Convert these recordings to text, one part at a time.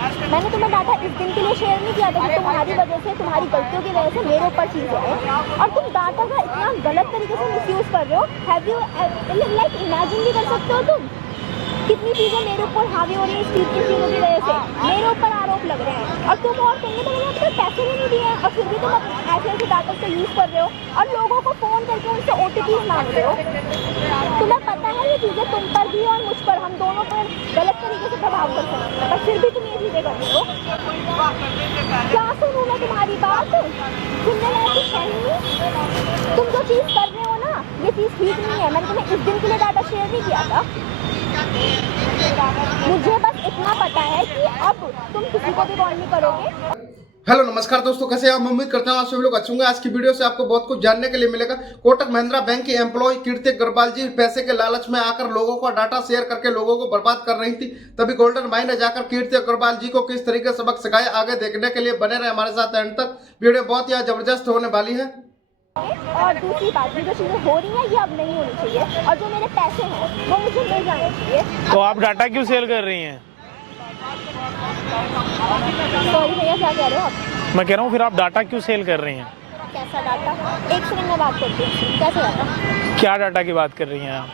मैंने तुम्हें डाटा इस दिन के लिए शेयर नहीं किया था कि तुम्हारी वजह से, तुम्हारी गलतियों की वजह से मेरे ऊपर चीज़ है, और तुम डाटा का इतना गलत तरीके से मिसयूज कर रहे हो। हैव यू लाइक इमेजिन भी कर सकते हो तुम कितनी चीज़ें मेरे ऊपर हावी हो रही है इन चीज़ों की वजह से, मेरे ऊपर आरोप लग रहे हैं, और तुमने तो मुझे अपने पैसे भी नहीं दिए हैं, और फिर भी तुम ऐसे डाटा का यूज़ कर रहे हो और लोगों को फ़ोन करके उनसे OTP मांग रहे हो। तुम्हें पता है ये चीज़ें तुम पर भी और मुझ पर, हम दोनों पर गलत तरीके से प्रभाव कर सकते हैं, पर फिर भी तुम ये चीज़ें कर रहे हो। क्या सुनूं मैं तुम्हारी बात? सुनने लायक कुछ है नहीं। तुम जो चीज़ कर रहे हो ना, ये चीज़ ठीक नहीं है। मैंने तुम्हें इस दिन के लिए डाटा शेयर नहीं किया था। मुझे बस इतना पता है कि अब तुम किसी को भी कॉल नहीं करोगे। हेलो नमस्कार दोस्तों, कैसे हैं आप? उम्मीद करता हूं आप सभी लोग अच्छे होंगे। आज की वीडियो से आपको बहुत कुछ जानने के लिए मिलेगा। कोटक महिंद्रा बैंक की एम्प्लॉय कीर्ति अग्रवाल जी पैसे के लालच में आकर लोगों का डाटा शेयर करके लोगों को बर्बाद कर रही थी। तभी गोल्डन माइन ने जाकर कीर्ति अग्रवाल जी को किस तरीके सबक सिखाया, आगे देखने के लिए बने रहे हमारे साथ एंड तक। वीडियो बहुत ही जबरदस्त होने वाली है। और दूसरी बात, जो चीजें हो रही हैं ये अब नहीं होनी चाहिए, और जो मेरे पैसे हैं वो मुझे मिल जाने चाहिए। तो आप डाटा क्यों सेल कर रही हैं? सॉरी भैया, क्या कह रहे हो आप? मैं कह रहा हूँ फिर आप डाटा क्यों सेल कर रही हैं? कैसा डाटा? एक सेकंड में बात करती हूँ। कैसा डाटा? क्या डाटा की बात कर रही हैं आप?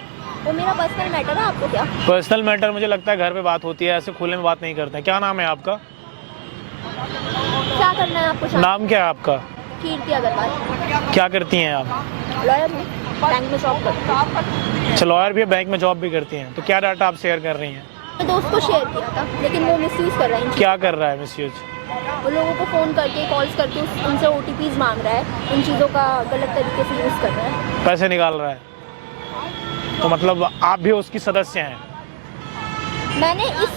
वो मेरा पर्सनल मैटर है, आपको क्या? पर्सनल मैटर मुझे लगता है घर पे बात होती है, ऐसे खुले में बात नहीं करते हैं। क्या नाम है आपका? क्या करना है आपको? नाम क्या है आपका? कीर्ति अग्रवाल। क्या करती हैं आप? लॉयर हूँ, बैंक में जॉब करती हूँ। अच्छा, लॉयर भी है, बैंक में जॉब भी करती हैं। तो क्या डाटा आप शेयर कर रही हैं? मैं दोस्त को शेयर किया था, लेकिन वो मिसयूज कर रहा है। क्या कर रहा है मिसयूज? वो लोगों को फ़ोन करके, कॉल्स करके उनसे OTPs मांग रहा है, उन चीज़ों का गलत तरीके से यूज़ कर रहा है। पैसे निकाल रहा है। तो मतलब आप भी उसकी सदस्य हैं? मैंने इस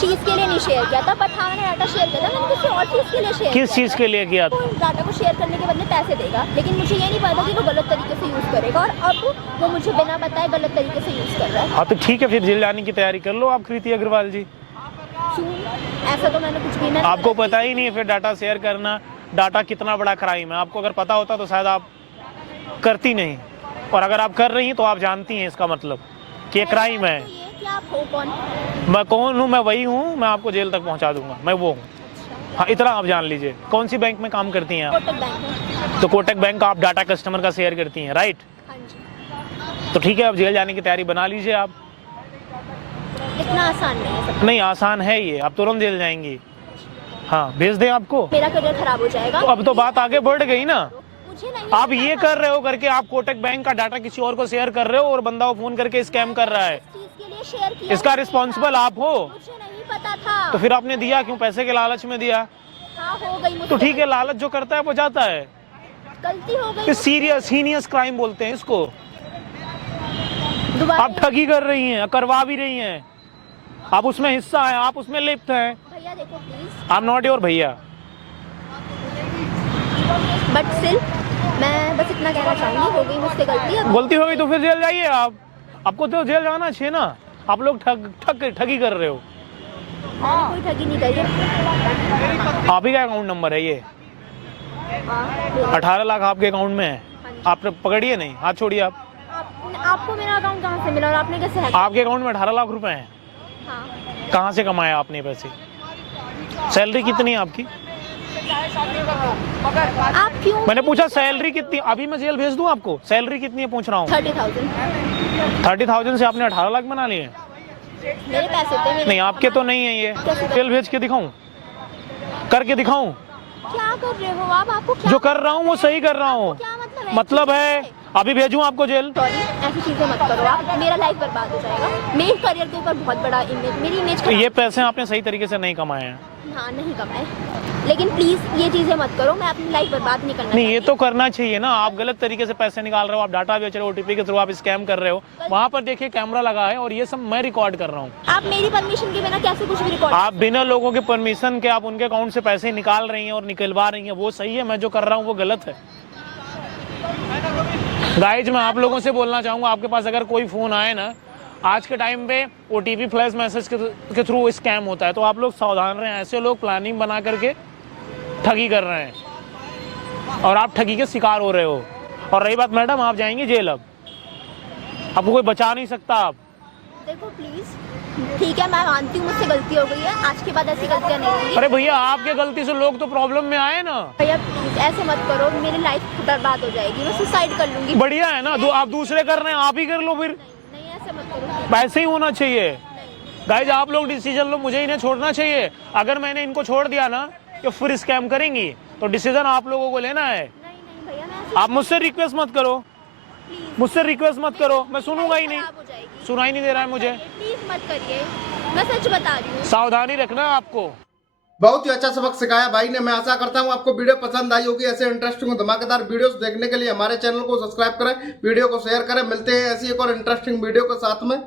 चीज़ के लिए नहीं शेयर किया था, बट हाँ मैंने डाटा शेयर किया था। मैंने किसी और चीज़ के लिए शेयर किया। किस चीज़ के लिए किया था? वो डाटा को शेयर करने के बदले पैसे देगा, लेकिन मुझे ये नहीं पता कि वो गलत तरीके से यूज़ करेगा, और अब वो मुझे बिना बताए गलत तरीके से यूज़ कर रहा है। हाँ तो ठीक है, फिर जेल जाने की तैयारी कर लो आप कीर्ति अग्रवाल जी। ऐसा तो मैंने कुछ भी नहीं। आपको पता ही नहीं है फिर डाटा शेयर करना, डाटा कितना बड़ा क्राइम है। आपको अगर पता होता तो शायद आप करती नहीं, और अगर आप कर रही हैं तो आप जानती हैं इसका मतलब कि ये क्राइम है। क्या आप हो कौन? मैं कौन हूँ? मैं वही हूँ, मैं आपको जेल तक पहुँचा दूंगा, मैं वो हूँ। हाँ, इतना आप जान लीजिए। कौन सी बैंक में काम करती हैं आप? कोटक बैंक में। तो कोटक बैंक का आप डाटा कस्टमर का शेयर करती हैं, राइट? हाँ जी। तो ठीक है, अब जेल जाने की तैयारी बना लीजिए आप। इतना आसान नहीं है सब। नहीं आसान है ये, आप तुरंत जेल जाएंगी। हाँ, भेज दें आपको? मेरा करियर खराब हो जाएगा। तो अब तो बात आगे बढ़ गई ना। मुझे नहीं आप ये कर रहे हो करके आप कोटक बैंक का डाटा किसी और को शेयर कर रहे हो, और बंदा फोन करके स्कैम कर रहा है। चीज़ के लिए शेयर किया। इसका रिस्पॉन्सिबल आप हो। मुझे नहीं पता था। तो फिर आपने दिया क्यों? पैसे के लालच में दिया। हाँ, हो गई मुझसे। तो ठीक है, लालच जो करता है वो जाता है। गलती हो गई। सीरियस हीनियस क्राइम बोलते हैं इसको। दोबारा आप ठगी कर रही हैं, करवा भी रही हैं, आप उसमें हिस्सा है, आप उसमें लिप्त हैं। भैया देखो please. I am not your भैया। बट स्टिल मैं बस इतना कहना चाहूंगी, हो गई मुझसे गलती। अब गलती हो गई तो फिर जेल जाइए आप। आपको तो जेल जाना चाहिए ना। आप लोग ठगी कर रहे हो। मैंने कोई ठगी नहीं करी। आप ही का अकाउंट नंबर है ये? हाँ, 18 लाख आपके अकाउंट में है। आप पकड़िए नहीं, हाथ छोड़िए आप। आपको मेरा अकाउंट कहाँ से मिला और आपने कैसे हैक? आपके अकाउंट में 18 लाख रुपए हैं। हाँ। कहाँ से कमाए आपने पैसे? सैलरी कितनी है आपकी? आप क्यों? मैंने पूछा सैलरी कितनी? अभी मैं जेल भेज दूं आपको? सैलरी कितनी है पूछ रहा हूँ। 30,000। 30,000 से आपने 18 लाख बना लिए? मेरे पैसे थे। मेरे नहीं, आपके तो नहीं है ये। जेल भेज के दिखाऊं? करके दिखाऊं? क्या कर रहे हो आप? आपको क्या जो कर रहा हूँ वो सही कर रहा हूँ। क्या मतलब है अभी भेजूं आपको जेल? सॉरी, ऐसी चीजें मत करो आप। मेरा लाइफ बर्बाद हो जाएगा। मेरे करियर के ऊपर बहुत बड़ा इमेज, मेरी इमेज। तो ये पैसे आपने सही तरीके से नहीं कमाए हैं। हाँ, नहीं कमाए, लेकिन प्लीज ये चीजें मत करो। मैं अपनी लाइफ बर्बाद नहीं करना। नहीं, ये तो करना चाहिए ना। आप गलत तरीके से पैसे निकाल रहे हो, आप डाटा बेच रहे हो, OTP के थ्रू आप स्कैम कर रहे हो। वहाँ पर देखिए कैमरा लगा है, और ये सब मैं रिकॉर्ड कर रहा हूँ। आप मेरी परमिशन के बिना कैसे कुछ भी रिकॉर्ड? आप बिना लोगों के परमिशन के आप उनके अकाउंट से पैसे निकाल रही हैं और निकलवा रही हैं, वो सही है? मैं जो कर रहा हूँ वो गलत है? गाइज, मैं आप लोगों से बोलना चाहूँगा, आपके पास अगर कोई फ़ोन आए ना, आज के टाइम पे OTP फ्लैश मैसेज के थ्रू स्कैम होता है, तो आप लोग सावधान रहें। ऐसे लोग प्लानिंग बना करके ठगी कर रहे हैं, और आप ठगी के शिकार हो रहे हो। और रही बात मैडम, आप जाएंगे जेल। अब आपको कोई बचा नहीं सकता। आप देखो प्लीज, ठीक है, मैं मानती हूँ मुझसे गलती हो गई है, आज के बाद ऐसी गलतियाँ नहीं होंगी। अरे भैया आपके गलती से लोग तो प्रॉब्लम में आए ना। भैया प्लीज ऐसे मत करो, मेरी लाइफ बर्बाद हो जाएगी, मैं सुसाइड कर लूंगी। बढ़िया है ना, आप दूसरे कर रहे हैं, आप ही कर लो फिर। नहीं ऐसे मत करो। वैसे ही होना चाहिए गाइज, आप लोग डिसीजन लो, मुझे इन्हें छोड़ना चाहिए। अगर मैंने इनको छोड़ दिया ना तो फिर स्कैम करेंगी, तो डिसीजन आप लोगों को लेना है। नहीं भैया, मैं आप मुझसे रिक्वेस्ट मत करो, मुझसे रिक्वेस्ट मत करो, मैं सुनूंगा ही नहीं, सुना ही नहीं दे रहा है मुझे। प्लीज मत करिए, मैं सच बता रही हूँ। सावधानी रखना आपको। बहुत ही अच्छा सबक सिखाया भाई ने। मैं आशा करता हूं आपको वीडियो पसंद आई होगी। ऐसे इंटरेस्टिंग और धमाकेदार वीडियोस देखने के लिए हमारे चैनल को सब्सक्राइब करें, वीडियो को शेयर करें। मिलते हैं ऐसी एक और इंटरेस्टिंग वीडियो के साथ में।